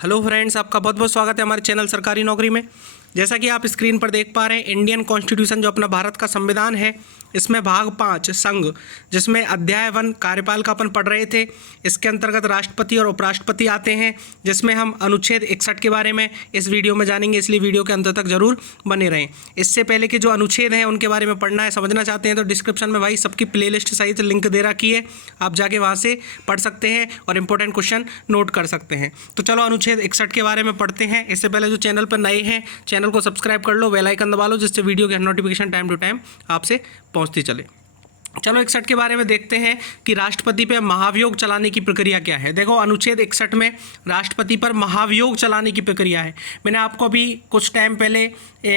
Hello friends, आपका बहुत बहुत स्वागत है हमारे चैनल सरकारी नौकरी में। जैसा कि आप स्क्रीन पर देख पा रहे हैं, इंडियन कॉन्स्टिट्यूशन जो अपना भारत का संविधान है, इसमें भाग 5 संघ, जिसमें अध्याय 1 कार्यपाल का अपन पढ़ रहे थे। इसके अंतर्गत राष्ट्रपति और उपराष्ट्रपति आते हैं, जिसमें हम अनुच्छेद 61 के बारे में इस वीडियो में जानेंगे, इसलिए वीडियो के अंत तक जरूर बने रहें। इससे पहले के जो अनुच्छेद हैं उनके बारे में पढ़ना है, समझना चाहते हैं तो डिस्क्रिप्शन में भाई सबकी प्लेलिस्ट सहित लिंक दे रखी है, आप जाके वहाँ से पढ़ सकते हैं और इंपॉर्टेंट क्वेश्चन नोट कर सकते हैं। तो चलो अनुच्छेद 61 के बारे में पढ़ते हैं। इससे पहले जो चैनल पर नए हैं, चैनल को सब्सक्राइब कर लो, बेल आइकन दबा लो, जिससे वीडियो की नोटिफिकेशन टाइम टू टाइम आपसे पहुंचती चले। चलो 61 के बारे में देखते हैं कि राष्ट्रपति पर महाभियोग चलाने की प्रक्रिया क्या है। देखो, अनुच्छेद 61 में राष्ट्रपति पर महाभियोग चलाने की प्रक्रिया है। मैंने आपको अभी कुछ टाइम पहले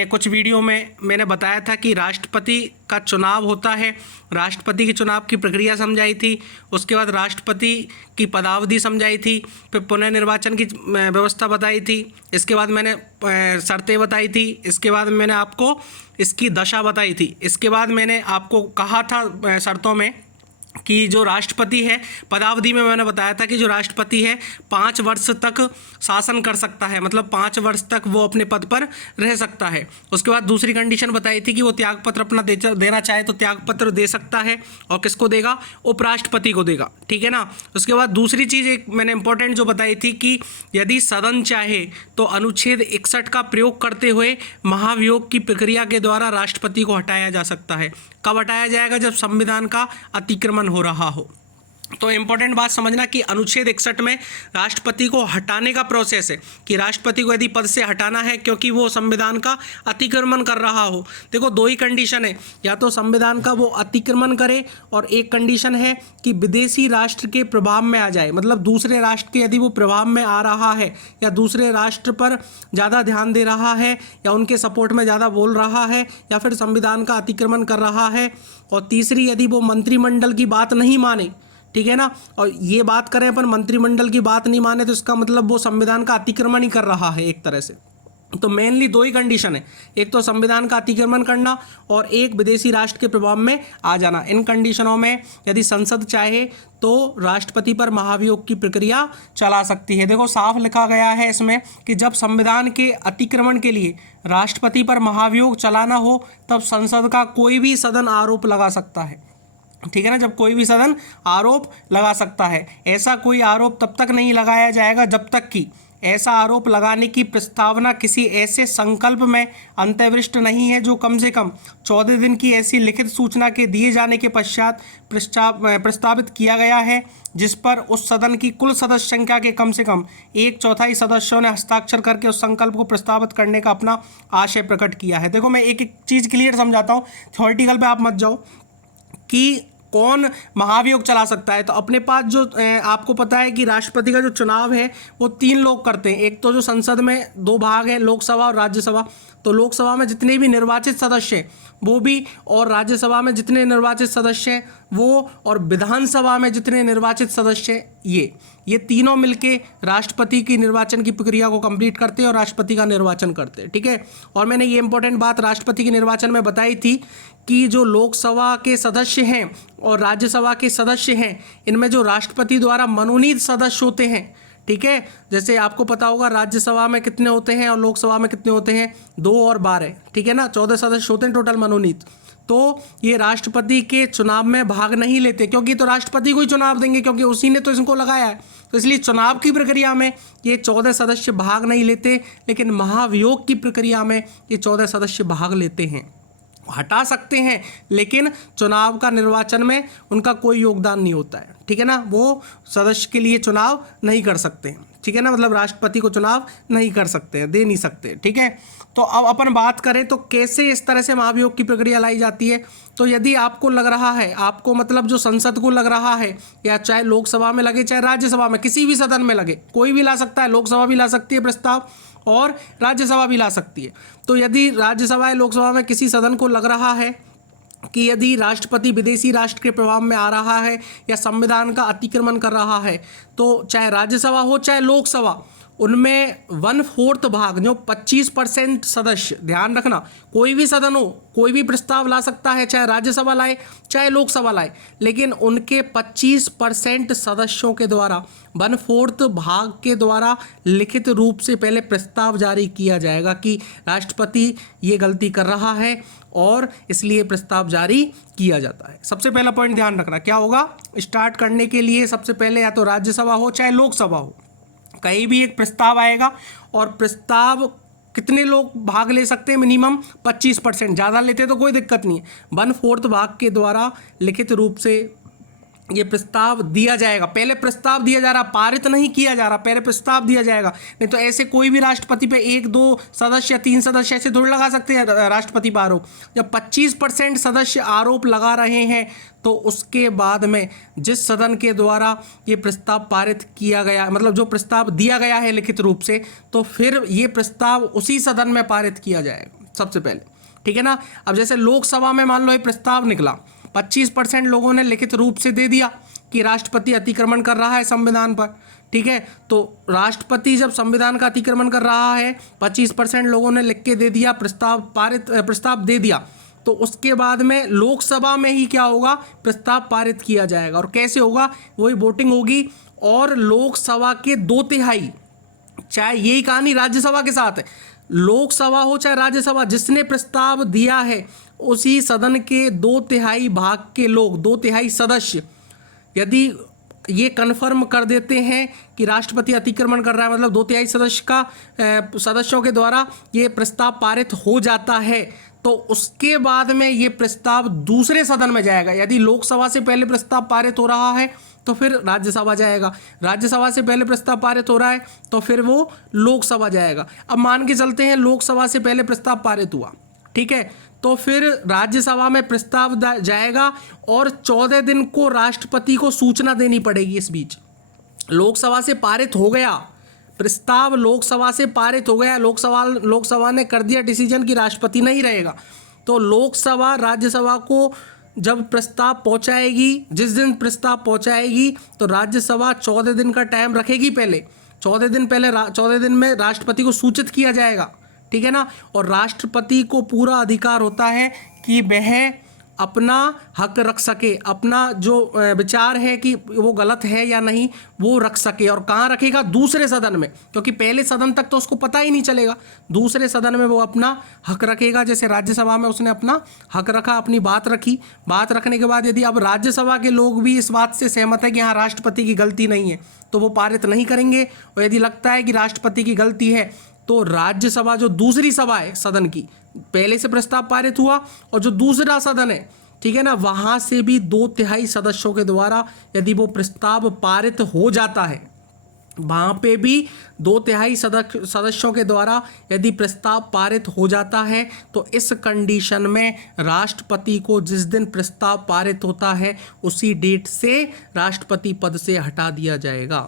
कुछ वीडियो में मैंने बताया था कि राष्ट्रपति का चुनाव होता है, राष्ट्रपति के चुनाव की प्रक्रिया समझाई थी, उसके बाद राष्ट्रपति की पदावधि समझाई थी, फिर पुनर्निर्वाचन की व्यवस्था बताई थी, इसके बाद मैंने शर्तें बताई थी, इसके बाद मैंने आपको इसकी दशा बताई थी, इसके बाद मैंने आपको कहा था शर्तों में कि जो राष्ट्रपति है, पदावधि में मैंने बताया था कि जो राष्ट्रपति है 5 वर्ष तक शासन कर सकता है, मतलब 5 वर्ष तक वो अपने पद पर रह सकता है। उसके बाद दूसरी कंडीशन बताई थी कि वो त्यागपत्र अपना देना चाहे तो त्यागपत्र दे सकता है, और किसको देगा? उपराष्ट्रपति को देगा, ठीक है ना। उसके बाद दूसरी चीज़ एक मैंने इंपॉर्टेंट जो बताई थी कि यदि सदन चाहे तो अनुच्छेद 61 का प्रयोग करते हुए महाभियोग की प्रक्रिया के द्वारा राष्ट्रपति को हटाया जा सकता है। कब हटाया जाएगा? जब संविधान का अतिक्रमण हो रहा हो। तो इंपॉर्टेंट बात समझना कि अनुच्छेद 61 में राष्ट्रपति को हटाने का प्रोसेस है कि राष्ट्रपति को यदि पद से हटाना है क्योंकि वो संविधान का अतिक्रमण कर रहा हो। देखो, दो ही कंडीशन है, या तो संविधान का वो अतिक्रमण करे, और एक कंडीशन है कि विदेशी राष्ट्र के प्रभाव में आ जाए, मतलब दूसरे राष्ट्र के यदि वो प्रभाव में आ रहा है, या दूसरे राष्ट्र पर ज़्यादा ध्यान दे रहा है, या उनके सपोर्ट में ज़्यादा बोल रहा है, या फिर संविधान का अतिक्रमण कर रहा है। और तीसरी, यदि वो मंत्रिमंडल की बात नहीं माने, ठीक है ना, और ये बात करें अपन मंत्रिमंडल की बात नहीं माने तो इसका मतलब वो संविधान का अतिक्रमण ही कर रहा है एक तरह से। तो मेनली दो ही कंडीशन है, एक तो संविधान का अतिक्रमण करना और एक विदेशी राष्ट्र के प्रभाव में आ जाना। इन कंडीशनों में यदि संसद चाहे तो राष्ट्रपति पर महाभियोग की प्रक्रिया चला सकती है। देखो, साफ लिखा गया है इसमें कि जब संविधान के अतिक्रमण के लिए राष्ट्रपति पर महाभियोग चलाना हो तब संसद का कोई भी सदन आरोप लगा सकता है, ठीक है ना। जब कोई भी सदन आरोप लगा सकता है, ऐसा कोई आरोप तब तक नहीं लगाया जाएगा जब तक कि ऐसा आरोप लगाने की प्रस्तावना किसी ऐसे संकल्प में अंतर्विष्ट नहीं है जो कम से कम 14 दिन की ऐसी लिखित सूचना के दिए जाने के पश्चात प्रस्तावित किया गया है, जिस पर उस सदन की कुल सदस्य संख्या के कम से कम 1/4 सदस्यों ने हस्ताक्षर करके उस संकल्प को प्रस्तावित करने का अपना आशय प्रकट किया है। देखो, मैं एक एक चीज़ क्लियर समझाता हूँ, थ्योरेटिकल पे आप मत जाओ कि कौन महाभियोग चला सकता है। तो अपने पास जो आपको पता है कि राष्ट्रपति का जो चुनाव है वो 3 लोग करते हैं। एक तो जो संसद में 2 भाग हैं, लोकसभा और राज्यसभा। तो लोकसभा में जितने भी निर्वाचित सदस्य हैं वो भी, और राज्यसभा में जितने निर्वाचित सदस्य हैं वो, और विधानसभा में जितने निर्वाचित सदस्य हैं ये तीनों मिलके राष्ट्रपति की निर्वाचन की प्रक्रिया को कंप्लीट करते हैं और राष्ट्रपति का निर्वाचन करते हैं, ठीक है। और मैंने ये इंपॉर्टेंट बात राष्ट्रपति के निर्वाचन में बताई थी कि जो लोकसभा के सदस्य हैं और राज्यसभा के सदस्य हैं, इनमें जो राष्ट्रपति द्वारा मनोनीत सदस्य होते हैं, ठीक है, जैसे आपको पता होगा राज्यसभा में कितने होते हैं और लोकसभा में कितने होते हैं, 2 और 12, ठीक है ना, 14 सदस्य होते हैं टोटल मनोनीत। तो ये राष्ट्रपति के चुनाव में भाग नहीं लेते, क्योंकि तो राष्ट्रपति को ही चुनाव देंगे, क्योंकि उसी ने तो इनको लगाया है। तो इसलिए चुनाव की प्रक्रिया में ये 14 सदस्य भाग नहीं लेते, लेकिन महाभियोग की प्रक्रिया में ये 14 सदस्य भाग लेते हैं। हटा सकते हैं, लेकिन चुनाव का निर्वाचन में उनका कोई योगदान नहीं होता है, ठीक है ना। वो सदस्य के लिए चुनाव नहीं कर सकते, ठीक है ना, मतलब राष्ट्रपति को चुनाव नहीं कर सकते हैं, दे नहीं सकते, ठीक है। तो अब अपन बात करें तो कैसे इस तरह से महाभियोग की प्रक्रिया लाई जाती है। तो यदि आपको लग रहा है, आपको मतलब जो संसद को लग रहा है, या चाहे लोकसभा में लगे चाहे राज्यसभा में, किसी भी सदन में लगे, कोई भी ला सकता है, लोकसभा भी ला सकती है प्रस्ताव और राज्यसभा भी ला सकती है। तो यदि राज्यसभा या लोकसभा में किसी सदन को लग रहा है कि यदि राष्ट्रपति विदेशी राष्ट्र के प्रभाव में आ रहा है या संविधान का अतिक्रमण कर रहा है, तो चाहे राज्यसभा हो चाहे लोकसभा, उनमें 1/4 भाग जो 25% सदस्य, ध्यान रखना, कोई भी सदन हो कोई भी प्रस्ताव ला सकता है, चाहे राज्यसभा लाए चाहे लोकसभा लाए, लेकिन उनके 25% सदस्यों के द्वारा 1/4 भाग के द्वारा लिखित रूप से पहले प्रस्ताव जारी किया जाएगा कि राष्ट्रपति ये गलती कर रहा है और इसलिए प्रस्ताव जारी किया जाता है। सबसे पहला पॉइंट ध्यान रखना क्या होगा, स्टार्ट करने के लिए सबसे पहले या तो राज्यसभा हो चाहे लोकसभा हो, कहीं भी एक प्रस्ताव आएगा और प्रस्ताव कितने लोग भाग ले सकते हैं, मिनिमम 25%, ज़्यादा लेते तो कोई दिक्कत नहीं है। 1/4 भाग के द्वारा लिखित रूप से ये प्रस्ताव दिया जाएगा। पहले प्रस्ताव दिया जा रहा, पारित नहीं किया जा रहा, पहले प्रस्ताव दिया जाएगा। नहीं तो ऐसे कोई भी राष्ट्रपति पे 1-2 सदस्य या 3 सदस्य ऐसे थोड़ी लगा सकते हैं राष्ट्रपति पर आरोप। जब 25% सदस्य आरोप लगा रहे हैं तो उसके बाद में जिस सदन के द्वारा ये प्रस्ताव पारित किया गया, मतलब जो प्रस्ताव दिया गया है लिखित रूप से, तो फिर ये प्रस्ताव उसी सदन में पारित किया जाएगा सबसे पहले, ठीक है ना। अब जैसे लोकसभा में मान लो ये प्रस्ताव निकला, 25% लोगों ने लिखित रूप से दे दिया कि राष्ट्रपति अतिक्रमण कर रहा है संविधान पर, ठीक है। तो राष्ट्रपति जब संविधान का अतिक्रमण कर रहा है, 25% लोगों ने लिख के दे दिया, प्रस्ताव दे दिया, तो उसके बाद में लोकसभा में ही क्या होगा, प्रस्ताव पारित किया जाएगा। और कैसे होगा, वही वोटिंग होगी और लोकसभा के 2/3, चाहे यही कहानी राज्यसभा के साथ है, लोकसभा हो चाहे राज्यसभा, जिसने प्रस्ताव दिया है उसी सदन के 2/3 भाग के लोग, 2/3 सदस्य यदि ये कन्फर्म कर देते हैं कि राष्ट्रपति अतिक्रमण कर रहा है, मतलब 2/3 सदस्यों के द्वारा ये प्रस्ताव पारित हो जाता है, तो उसके बाद में ये प्रस्ताव दूसरे सदन में जाएगा। यदि लोकसभा से पहले प्रस्ताव पारित हो रहा है तो फिर राज्यसभा जाएगा, राज्यसभा से पहले प्रस्ताव पारित हो रहा है तो फिर वो लोकसभा जाएगा। अब मान के चलते हैं लोकसभा से पहले प्रस्ताव पारित हुआ, ठीक है, तो फिर राज्यसभा में प्रस्ताव जाएगा और 14 दिन को राष्ट्रपति को सूचना देनी पड़ेगी। इस बीच लोकसभा से पारित हो गया प्रस्ताव, लोकसभा से पारित हो गया, लोकसभा ने कर दिया डिसीजन कि राष्ट्रपति नहीं रहेगा, तो लोकसभा राज्यसभा को जब प्रस्ताव पहुंचाएगी, जिस दिन प्रस्ताव पहुंचाएगी तो राज्यसभा 14 दिन का टाइम रखेगी, पहले 14 दिन में राष्ट्रपति को सूचित किया जाएगा, ठीक है ना। और राष्ट्रपति को पूरा अधिकार होता है कि वह अपना हक रख सके, अपना जो विचार है कि वो गलत है या नहीं वो रख सके। और कहाँ रखेगा, दूसरे सदन में, क्योंकि पहले सदन तक तो उसको पता ही नहीं चलेगा, दूसरे सदन में वो अपना हक रखेगा। जैसे राज्यसभा में उसने अपना हक रखा, अपनी बात रखी, बात रखने के बाद यदि अब राज्यसभा के लोग भी इस बात से सहमत है कि हाँ राष्ट्रपति की गलती नहीं है, तो वो पारित नहीं करेंगे। और यदि लगता है कि राष्ट्रपति की गलती है तो राज्यसभा जो दूसरी सभा है सदन की, पहले से प्रस्ताव पारित हुआ और जो दूसरा सदन है, ठीक है ना, वहाँ से भी 2/3 सदस्यों के द्वारा यदि वो प्रस्ताव पारित हो जाता है, वहाँ पे भी 2/3 सदस्यों के द्वारा यदि प्रस्ताव पारित हो जाता है तो इस कंडीशन में राष्ट्रपति को जिस दिन प्रस्ताव पारित होता है उसी डेट से राष्ट्रपति पद से हटा दिया जाएगा,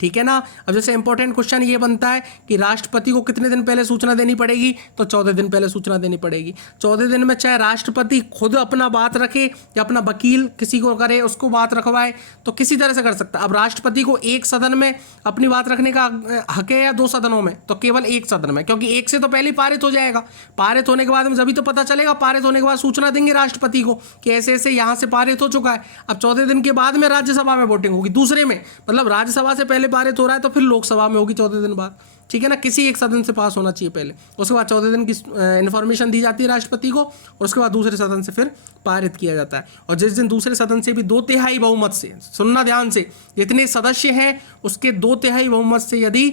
ठीक है ना। अब जैसे इंपॉर्टेंट क्वेश्चन ये बनता है कि राष्ट्रपति को कितने दिन पहले सूचना देनी पड़ेगी, तो 14 दिन पहले सूचना देनी पड़ेगी। 14 दिन में चाहे राष्ट्रपति खुद अपना बात रखे या अपना वकील किसी को करे उसको बात रखवाए, तो किसी तरह से कर सकता है। अब राष्ट्रपति को एक सदन में अपनी बात रखने का हक है या 2 सदनों में, तो केवल एक सदन में, क्योंकि एक से तो पहले पारित हो जाएगा। पारित होने के बाद में जब तो पता चलेगा, पारित होने के बाद सूचना देंगे राष्ट्रपति को कि ऐसे ऐसे यहाँ से पारित हो चुका है। अब 14 दिन के बाद में राज्यसभा में वोटिंग होगी, दूसरे में, मतलब राज्यसभा से पहले पारित हो रहा है तो फिर लोकसभा में होगी 14 दिन बाद, ठीक है ना। किसी एक सदन से पास होना चाहिए पहले, उसके बाद 14 दिन की इन्फॉर्मेशन दी जाती है राष्ट्रपति को और उसके बाद दूसरे सदन से फिर पारित किया जाता है। और जिस दिन दूसरे सदन से भी 2/3 बहुमत से, सुनना ध्यान से, जितने सदस्य हैं उसके 2/3 बहुमत से यदि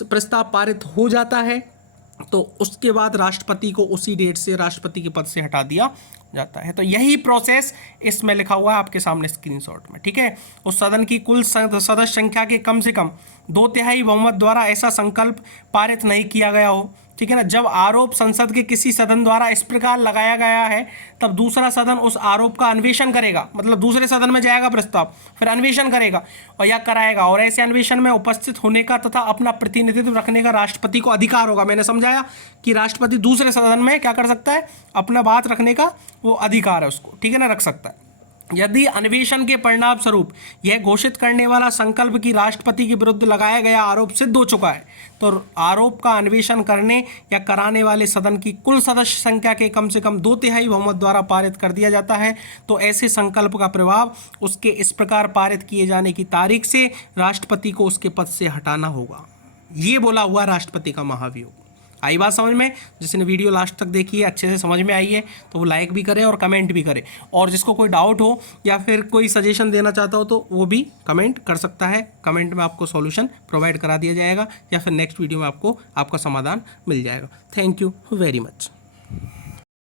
प्रस्ताव पारित हो जाता है तो उसके बाद राष्ट्रपति को उसी डेट से राष्ट्रपति के पद से हटा दिया जाता है। तो यही प्रोसेस इसमें लिखा हुआ है आपके सामने स्क्रीनशॉट में, ठीक है। उस सदन की कुल सदस्य संख्या के कम से कम 2/3 बहुमत द्वारा ऐसा संकल्प पारित नहीं किया गया हो, ठीक है ना। जब आरोप संसद के किसी सदन द्वारा इस प्रकार लगाया गया है तब दूसरा सदन उस आरोप का अन्वेषण करेगा, मतलब दूसरे सदन में जाएगा प्रस्ताव, फिर अन्वेषण करेगा और या कराएगा, और ऐसे अन्वेषण में उपस्थित होने का तथा अपना प्रतिनिधित्व रखने का राष्ट्रपति को अधिकार होगा। मैंने समझाया कि राष्ट्रपति दूसरे सदन में क्या कर सकता है, अपना बात रखने का वो अधिकार है उसको, ठीक है ना, रख सकता है। यदि अन्वेषण के परिणाम स्वरूप यह घोषित करने वाला संकल्प कि राष्ट्रपति के विरुद्ध लगाया गया आरोप सिद्ध हो चुका है, तो आरोप का अन्वेषण करने या कराने वाले सदन की कुल सदस्य संख्या के कम से कम 2/3 बहुमत द्वारा पारित कर दिया जाता है। तो ऐसे संकल्प का प्रभाव उसके इस प्रकार पारित किए जाने की तारीख से राष्ट्रपति को उसके पद से हटाना होगा। ये बोला हुआ राष्ट्रपति का महाभियोग। आई बात समझ में? जिसने वीडियो लास्ट तक देखी है, अच्छे से समझ में आई है, तो वो लाइक भी करे और कमेंट भी करे। और जिसको कोई डाउट हो या फिर कोई सजेशन देना चाहता हो तो वो भी कमेंट कर सकता है। कमेंट में आपको सॉल्यूशन प्रोवाइड करा दिया जाएगा या फिर नेक्स्ट वीडियो में आपको आपका समाधान मिल जाएगा। Thank you very much.